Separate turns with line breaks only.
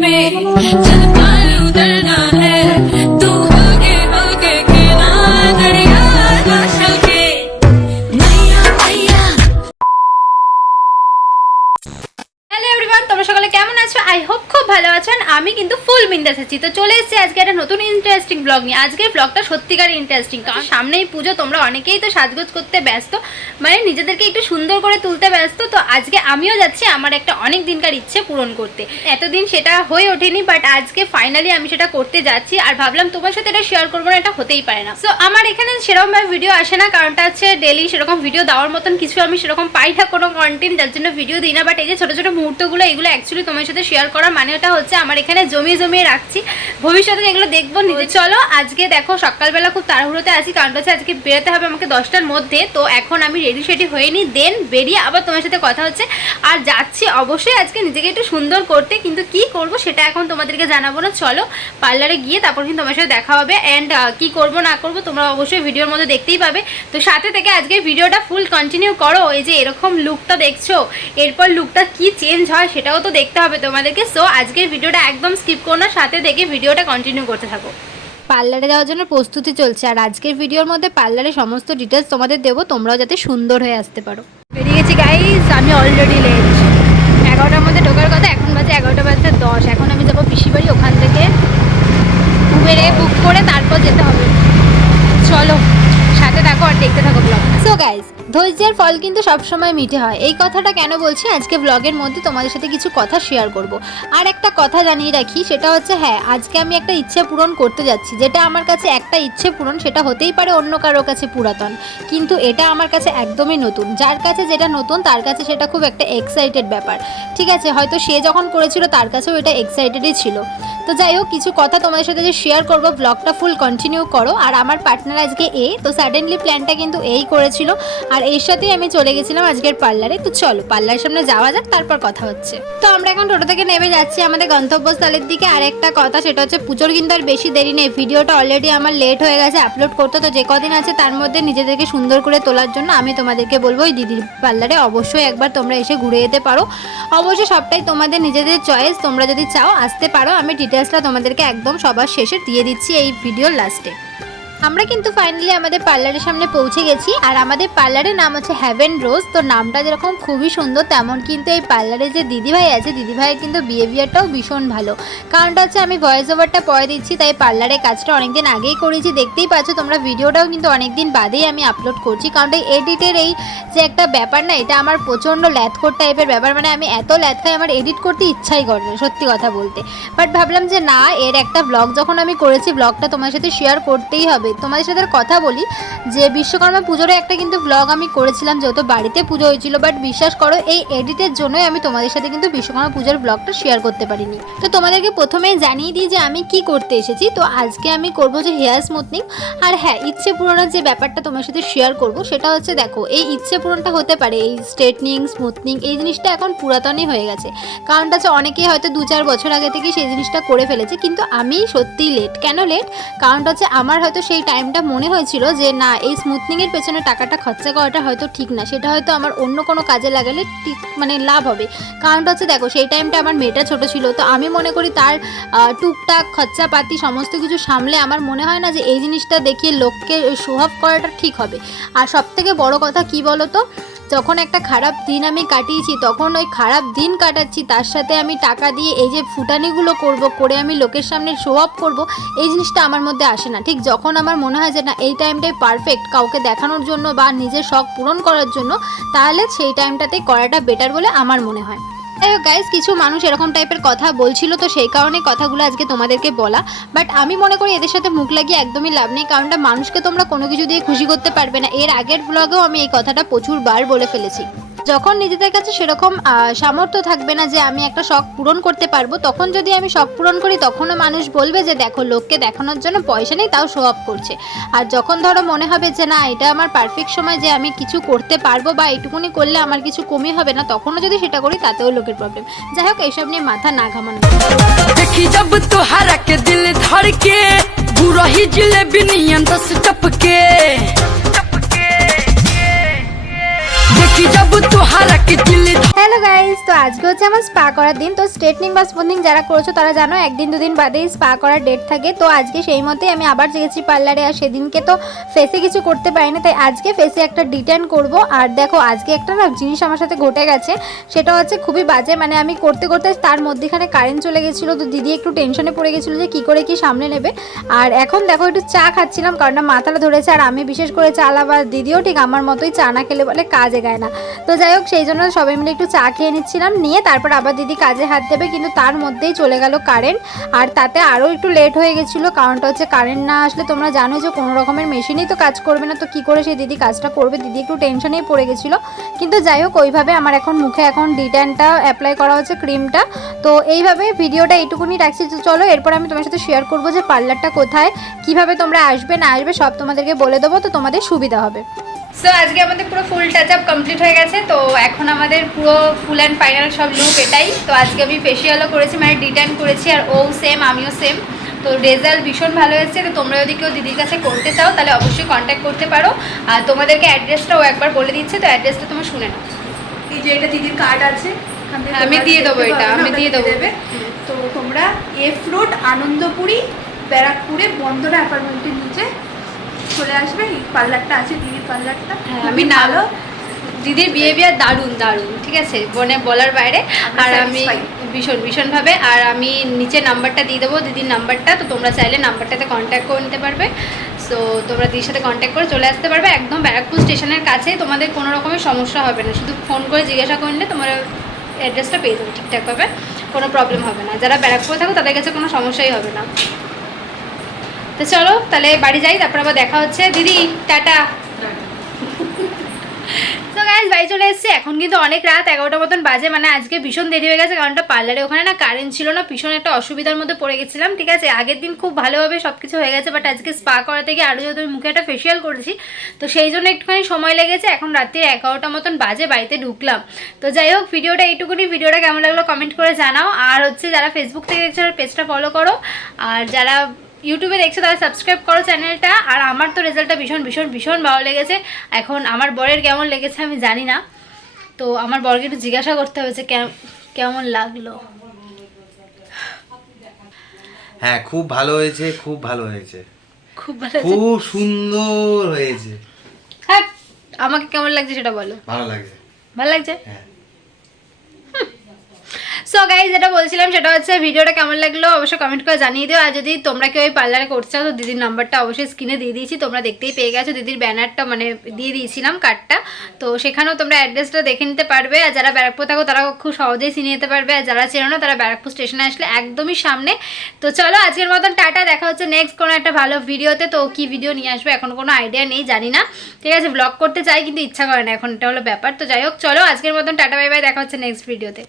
me. আমি কিন্তু ফুল বিন্দাস আছি। তো চলে এসেছি আজকে একটা নতুন ইন্টারেস্টিং ব্লগ নিয়ে। আজকের ব্লগটা সত্যিকার ইন্টারেস্টিং কারণ সামনেই পুজো তোমরা অনেকেই তো সাজগোজ করতে ব্যস্ত। মানে নিজেদেরকে একটু সুন্দর করে তুলতে ব্যস্ত। তো আজকে আমিও যাচ্ছি আমার একটা অনেক দিনকার ইচ্ছে পূরণ করতে। এতদিন সেটা হয়ে ওঠেনি বাট আজকে ফাইনালি আমি সেটা করতে যাচ্ছি। আর ভাবলাম তোমার সাথে এটা শেয়ার করব না এটা হতেই পারে না। সো আমার এখানে সেরকমভাবে ভিডিও আসে না। কারণটা হচ্ছে ডেলি সেরকম ভিডিও দেওয়ার মতন কিছু আমি সেরকম পাই না কোনো কন্টেন্ট যার জন্য ভিডিও দিই না। বাট এই যে ছোটো ছোটো মুহূর্তগুলো এগুলো অ্যাকচুয়ালি তোমার সাথে শেয়ার করার মানে ওটা হচ্ছে আমার এখানে জমিয়ে জমিয়ে রাখছি। ভবিষ্যতে এগুলো দেখব নিজে। চলো আজকে দেখো সকালবেলা খুব তাড়াহুড়োতে আছি কারণটা হচ্ছে আজকে বেরোতে হবে আমাকে দশটার মধ্যে। তো এখন আমি রেডি সেডি হয়ে নিই দেন বেরিয়ে আবার তোমার সাথে কথা হচ্ছে। আর যাচ্ছি অবশ্যই আজকে নিজেকে একটু সুন্দর করতে কিন্তু কি করব সেটা এখন তোমাদেরকে জানাব না। চলো পার্লারে গিয়ে তারপর কিন্তু তোমার সাথে দেখা হবে। অ্যান্ড কি করব না করব তোমরা অবশ্যই ভিডিওর মধ্যে দেখতেই পাবে। তো সাথে থেকে আজকে ভিডিওটা ফুল কন্টিনিউ করো। এই যে এরকম লুকটা দেখছ এরপর লুকটা কি চেঞ্জ হয় সেটাও তো দেখতে হবে তোমাদেরকে। সো আজকের ভিডিওটা একদম স্কিপ করো না, সাথে দেখে ভিডিওটা কন্টিনিউ করতে থাকো। পার্লারে যাওয়ার জন্য প্রস্তুতি চলছে, আর আজকের ভিডিওর মধ্যে পার্লারের সমস্ত ডিটেলস তোমাদের দেবো, তোমরাও যাতে সুন্দর হয়ে আসতে পারো। বেরিয়ে গেছি গাইজ আমি অলরেডি লেট এগারোটার মধ্যে ঢোকার কথা, এখন বাজে এগারোটা বাজে দশ। এখন আমি যাব পিসিবাড়ি ওখান থেকে। উবেরে বুক করে তারপর যেতে হবে। চলো, সাথে থাকো আর দেখতে থাকো ব্লগ সো গাইজ ধৈর্যের ফল কিন্তু সবসময় মিঠে হয়। এই কথাটা কেন বলছি? আজকে ব্লগের মধ্যে তোমাদের সাথে কিছু কথা শেয়ার করব। আর একটা কথা জানিয়ে রাখি, সেটা হচ্ছে হ্যাঁ আজকে আমি একটা ইচ্ছে পূরণ করতে যাচ্ছি। যেটা আমার কাছে একটা ইচ্ছে পূরণ, সেটা হতেই পারে অন্য কারোর কাছে পুরাতন। কিন্তু এটা আমার কাছে একদমই নতুন। যার কাছে যেটা নতুন, তার কাছে সেটা খুব একটা এক্সাইটেড ব্যাপার। ঠিক আছে? হয়তো সে যখন করেছিল, তার কাছেও এটা এক্সাইটেডই ছিল। তো যাই হোক, কিছু কথা তোমাদের সাথে যে শেয়ার করব ব্লগটা ফুল কন্টিনিউ করো। আর আমার পার্টনার আজকে এ, তো সাডেনলি প্ল্যানটা কিন্তু এই করেছিল। আর এর সাথেই আমি চলে গেছিলাম আজকের পার্লারে তো চলো পার্লারের সামনে যাওয়া যাক, তারপর কথা হচ্ছে। তো আমরা এখন টোটো থেকে নেমে যাচ্ছি আমাদের গন্তব্যস্থলের দিকে। আর একটা কথা, সেটা হচ্ছে পুজোর কিন্তু আর বেশি দেরি নেই। ভিডিওটা অলরেডি আমার লেট হয়ে গেছে আপলোড করতে। তো যে কদিন আছে তার মধ্যে নিজেদেরকে সুন্দর করে তোলার জন্য আমি তোমাদেরকে বলব, ওই দিদির পার্লারে অবশ্যই একবার তোমরা এসে ঘুরে যেতে পারো। অবশ্যই সবটাই তোমাদের নিজেদের চয়েস তোমরা যদি চাও, আসতে পারো। আমি ডিটেলসটা তোমাদেরকে একদম সবার শেষে দিয়ে দিচ্ছি এই ভিডিওর লাস্টে। আমরা কিন্তু ফাইনালি আমাদের পার্লারের সামনে পৌঁছে গেছি, আর আমাদের পার্লারের নাম হচ্ছে হ্যাভেন রোজ তো নামটা যেরকম খুবই সুন্দর, তেমন কিন্তু এই পার্লারে যে দিদিভাই আছে, দিদিভাইয়ের কিন্তু বিহেভিয়ারটাও ভীষণ ভালো। কারণটা হচ্ছে আমি ভয়েস ওভারটা পরে দিচ্ছি, তাই পার্লারের কাজটা অনেকদিন আগেই করেছি, দেখতেই পাচ্ছ তোমরা ভিডিওটাও কিন্তু অনেকদিন বাদেই আমি আপলোড করছি, কারণ এই এডিটের এই যে একটা ব্যাপার না, এটা আমার প্রচণ্ড ল্যাথখোর টাইপের ব্যাপার মানে আমি এত ল্যাথ খাই আমার এডিট করতে ইচ্ছাই করে না সত্যি কথা বলতে। বাট ভাবলাম যে না, এর একটা ব্লগ যখন আমি করেছি ব্লগটা তোমার সাথে শেয়ার করতেই হবে তোমাদের সাথে কথা বলি, যে বিশ্বকর্মা পুজোর একটা কিন্তু ব্লগ আমি করেছিলাম, যেহেতু বাড়িতে পুজো হয়েছিল বাট বিশ্বাস করো, এই এডিটের জন্যই আমি তোমাদের সাথে কিন্তু বিশ্বকর্মা পুজোর ব্লগটা শেয়ার করতে পারিনি। তো তোমাদেরকে প্রথমেই জানিয়ে দিই যে আমি কি করতে এসেছি। তো আজকে আমি করব যে হেয়ার স্মুথনিং আর হ্যাঁ ইচ্ছে পূরণের যে ব্যাপারটা তোমার সাথে শেয়ার করব, সেটা হচ্ছে দেখো, এই ইচ্ছে পূরণটা হতে পারে এই স্ট্রেটনিং স্মুথনিং এই জিনিসটা এখন পুরাতনই হয়ে গেছে। কারণটা হচ্ছে অনেকেই হয়তো দু চার বছর আগে থেকে সেই জিনিসটা করে ফেলেছে, কিন্তু আমি সত্যিই লেট কেন লেট কারণটা হচ্ছে আমার হয়তো সেই টাইমটা মনে হয়েছিল যে, না, এই স্মুথনিংয়ের পেছনে টাকাটা খরচা করাটা হয়তো ঠিক না। সেটা হয়তো আমার অন্য কোনো কাজে লাগালে ঠিক মানে লাভ হবে। কারণটা হচ্ছে, দেখো, সেই টাইমটা আমার মেয়েটা ছোট ছিল। তো আমি মনে করি তার টুকটাক খরচাপাতি, সমস্ত কিছু সামলে আমার মনে হয় না যে, এই জিনিসটা দেখিয়ে লোককে অফ করাটা ঠিক হবে। আর সব থেকে বড় কথা কি বলো তো যখন একটা খারাপ দিন আমি কাটিয়েছি, তখন ওই খারাপ দিন কাটাচ্ছি, তার সাথে আমি টাকা দিয়ে এই যে ফুটানিগুলো করব, করে আমি লোকের সামনে শো অফ করব, এই জিনিসটা আমার মধ্যে আসে না। ঠিক যখন আমার মনে হয় যে না, এই টাইমটাই পারফেক্ট কাউকে দেখানোর জন্য বা নিজের শখ পূরণ করার জন্য, তাহলে সেই টাইমটাতে করাটা বেটার বলে আমার মনে হয়। যাই হোক গাইজ কিছু মানুষ এরকম টাইপের কথা বলছিল, তো সেই কারণে কথাগুলো আজকে তোমাদেরকে বলা। বাট আমি মনে করি এদের সাথে মুখ লাগিয়ে একদমই লাভ নেই কারণটা মানুষকে তোমরা কোনো কিছু দিয়ে খুশি করতে পারবে না। এর আগের ব্লগেও আমি এই কথাটা প্রচুর বার বলে ফেলেছি। যখন নিজেদের কাছে সেরকম সামর্থ্য থাকবে না যে আমি একটা শখ পূরণ করতে পারব, তখন যদি আমি শখ পূরণ করি, তখনও মানুষ বলবে যে, দেখো, লোককে দেখানোর জন্য পয়সা নেই, তাও শো অফ করছে। আর যখন ধরো মনে হবে যে, না, এটা আমার পারফেক্ট সময় যে আমি কিছু করতে পারব বা এইটুকুনি করলে আমার কিছু কমই হবে না, তখনও যদি সেটা করি, তাতেও লোকের প্রবলেম যাই হোক, এইসব নিয়ে মাথা না ঘামানো।
দেখি দিল ধরকে বুড়ো হি জিলেবি নিয়ন দশ
টপকে গাইস তো আজকে হচ্ছে আমার স্পা করার দিন। তো স্ট্রেটনিং বা স্পুনিং যারা করেছ, তারা জানো একদিন, দুদিন বাদেই স্পা করার ডেট থাকে। তো আজকে সেই মতেই আমি আবার গেছি পার্লারে আর সেদিনকে তো ফেসে কিছু করতে পারি পারিনি। তাই আজকে ফেসে একটা ডিটেন করব। আর দেখো, আজকে একটা না জিনিস আমার সাথে ঘটে গেছে। সেটা হচ্ছে খুবই বাজে। মানে আমি করতে করতে তার মধ্যেখানে কারেন্ট চলে গেছিল। তো দিদি একটু টেনশনে পড়ে গেছিল যে কী করে কি সামনে নেবে। আর এখন দেখো, একটু চা খাচ্ছিলাম, কারণ না মাথাটা ধরেছে। আর আমি বিশেষ করে চা আলাবার দিদিও ঠিক আমার মতোই চা না খেলে বলে কাজে গায় না। তো যাই হোক, সেই জন্য সবাই মিলে একটু চা খেয়ে নিচ্ছিলাম, নিয়ে তারপর আবার দিদি কাজে হাত দেবে, কিন্তু তার মধ্যেই চলে গেল কারেন্ট আর তাতে আরও একটু লেট হয়ে গেছিল, কারণটা হচ্ছে কারেন্ট না আসলে তোমরা জানো যে কোনো রকমের মেশিনই তো কাজ করবে না, তো কী করে সেই দিদি কাজটা করবে? দিদি একটু টেনশনেই পড়ে গেছিল। কিন্তু যাই হোক, ওইভাবে আমার এখন মুখে এখন ডিট্যানটা অ্যাপ্লাই করা হচ্ছে ক্রিমটা তো এইভাবে ভিডিওটা এইটুকুনি রাখছি, তো চলো এরপর আমি তোমার সাথে শেয়ার করব যে পার্লারটা কোথায়, কীভাবে তোমরা আসবে, না আসবে, সব তোমাদেরকে বলে দেবো, তো তোমাদের সুবিধা হবে। সো আজকে আমাদের পুরো ফুল টাচ আপ কমপ্লিট হয়ে গেছে। তো এখন আমাদের পুরো ফুল অ্যান্ড ফাইনাল সব লুক এটাই। তো আজকে আমি ফেসিয়ালও করেছি মানে ডিটার্ন করেছি আর ও সেম আমিও সেম তো রেজাল্ট ভীষণ ভালো এসেছে। তো তোমরা যদি কেউ দিদির কাছে করতে চাও তাহলে অবশ্যই কন্ট্যাক্ট করতে পারো। আর তোমাদেরকে অ্যাড্রেসটাও একবার বলে দিচ্ছে তো অ্যাড্রেসটা তোমার শুনে নাও।
এই যে এটা দিদির কার্ড আছে
আমি দিয়ে দেবো এটা, আমি দিয়ে দেবো।
দেবে। তো তোমরা এফ রোড আনন্দপুরি ব্যারাকপুরে বন্দনা অ্যাপার্টমেন্টের নিচে চলে আসবে এই পার্লারটা আছে দিদির পার্লারটা।
হ্যাঁ, আমি না
ভালো
দিদির বিহেভিয়ার দারুণ দারুণ ঠিক আছে? মানে বলার বাইরে। আর আমি ভীষণ ভীষণভাবে। আর আমি নিচে নাম্বারটা দিয়ে দেবো দিদির নাম্বারটা তো তোমরা চাইলে নাম্বারটাতে কন্ট্যাক্ট করে নিতে পারবে। সো তোমরা দিদির সাথে কন্ট্যাক্ট করে চলে আসতে পারবে। একদম ব্যারাকপুর স্টেশনের কাছেই তোমাদের কোনো রকমের সমস্যা হবে না। শুধু ফোন করে জিজ্ঞাসা করলে তোমার অ্যাড্রেসটা পেয়ে যাবে ঠিকঠাকভাবে। কোনো প্রবলেম হবে না। যারা ব্যারাকপুরে থাকো তাদের কাছে কোনো সমস্যাই হবে না। তো চলো, তাহলে বাড়ি যাই, তারপর আবার দেখা হচ্ছে। দিদি, টাটা। তো বাড়ি চলে এসেছি। এখন কিন্তু অনেক রাত, এগারোটা মতন বাজে মানে আজকে ভীষণ দেরি হয়ে গেছে কারণটা পার্লারে ওখানে না কারেন্ট ছিল না, ভীষণ একটা অসুবিধার মধ্যে পড়ে গেছিলাম, ঠিক আছে? আগের দিন খুব ভালোভাবে সব কিছু হয়ে গেছে বাট আজকে স্পা করাতে গিয়ে আরও যেহেতু মুখে একটা ফেসিয়াল করেছি, তো সেই জন্য একটুখানি সময় লেগেছে, এখন রাত্রি এগারোটা মতন বাজে, বাড়িতে ঢুকলাম। তো যাই হোক, ভিডিওটা এইটুকুনি, ভিডিওটা কেমন লাগল কমেন্ট করে জানাও। আর হচ্ছে যারা ফেসবুক থেকে দেখছ পেজটা ফলো করো। আর যারা ইউটিউবে দেখছ তারা সাবস্ক্রাইব করো চ্যানেলটা আর আমার তো রেজাল্টটা ভীষণ ভীষণ ভীষণ ভালো লেগেছে। এখন আমার বরের কেমন লেগেছে আমি জানি না। তো আমার বরকে একটু জিজ্ঞাসা করতে হবে যে কেমন লাগল?
হ্যাঁ খুব ভালো হয়েছে খুব ভালো হয়েছে।
খুব ভালো
খুব সুন্দর হয়েছে।
হ্যাঁ আমাকে কেমন লাগছে সেটা বলো।
ভালো লাগছে।
ভালো লাগছে?
হ্যাঁ।
সো গাইজ যেটা বলছিলাম, সেটা হচ্ছে ভিডিওটা কেমন লাগল অবশ্যই কমেন্ট করে জানিয়ে দিও। আর যদি তোমরা কেউ ওই পার্লারে চাও তো দিদির নাম্বারটা অবশ্যই স্ক্রিনে দিয়ে দিয়েছি। তোমরা দেখতেই পেয়ে গেছো দিদির ব্যানারটা মানে দিয়ে দিয়েছিলাম কার্ডটা তো সেখানেও তোমরা অ্যাড্রেসটা দেখে নিতে পারবে। আর যারা ব্যারাকপুর থাকো তারা খুব সহজেই চিনিয়ে নিতে পারবে। আর যারা চেনো না, তারা ব্যারাকপুর স্টেশনে আসলে একদমই সামনে। তো চলো, আজকের মতন টাটা। দেখা হচ্ছে নেক্সট কোনো একটা ভালো ভিডিওতে তো কি ভিডিও নিয়ে আসবে, এখন কোনো আইডিয়া নেই, জানি না। ঠিক আছে ব্লগ করতে চাই, কিন্তু ইচ্ছা করে না, এখন এটা হলো ব্যাপার। তো যাই হোক, চলো, আজকের মতন টাটা বাই বাই দেখা হচ্ছে নেক্সট ভিডিওতে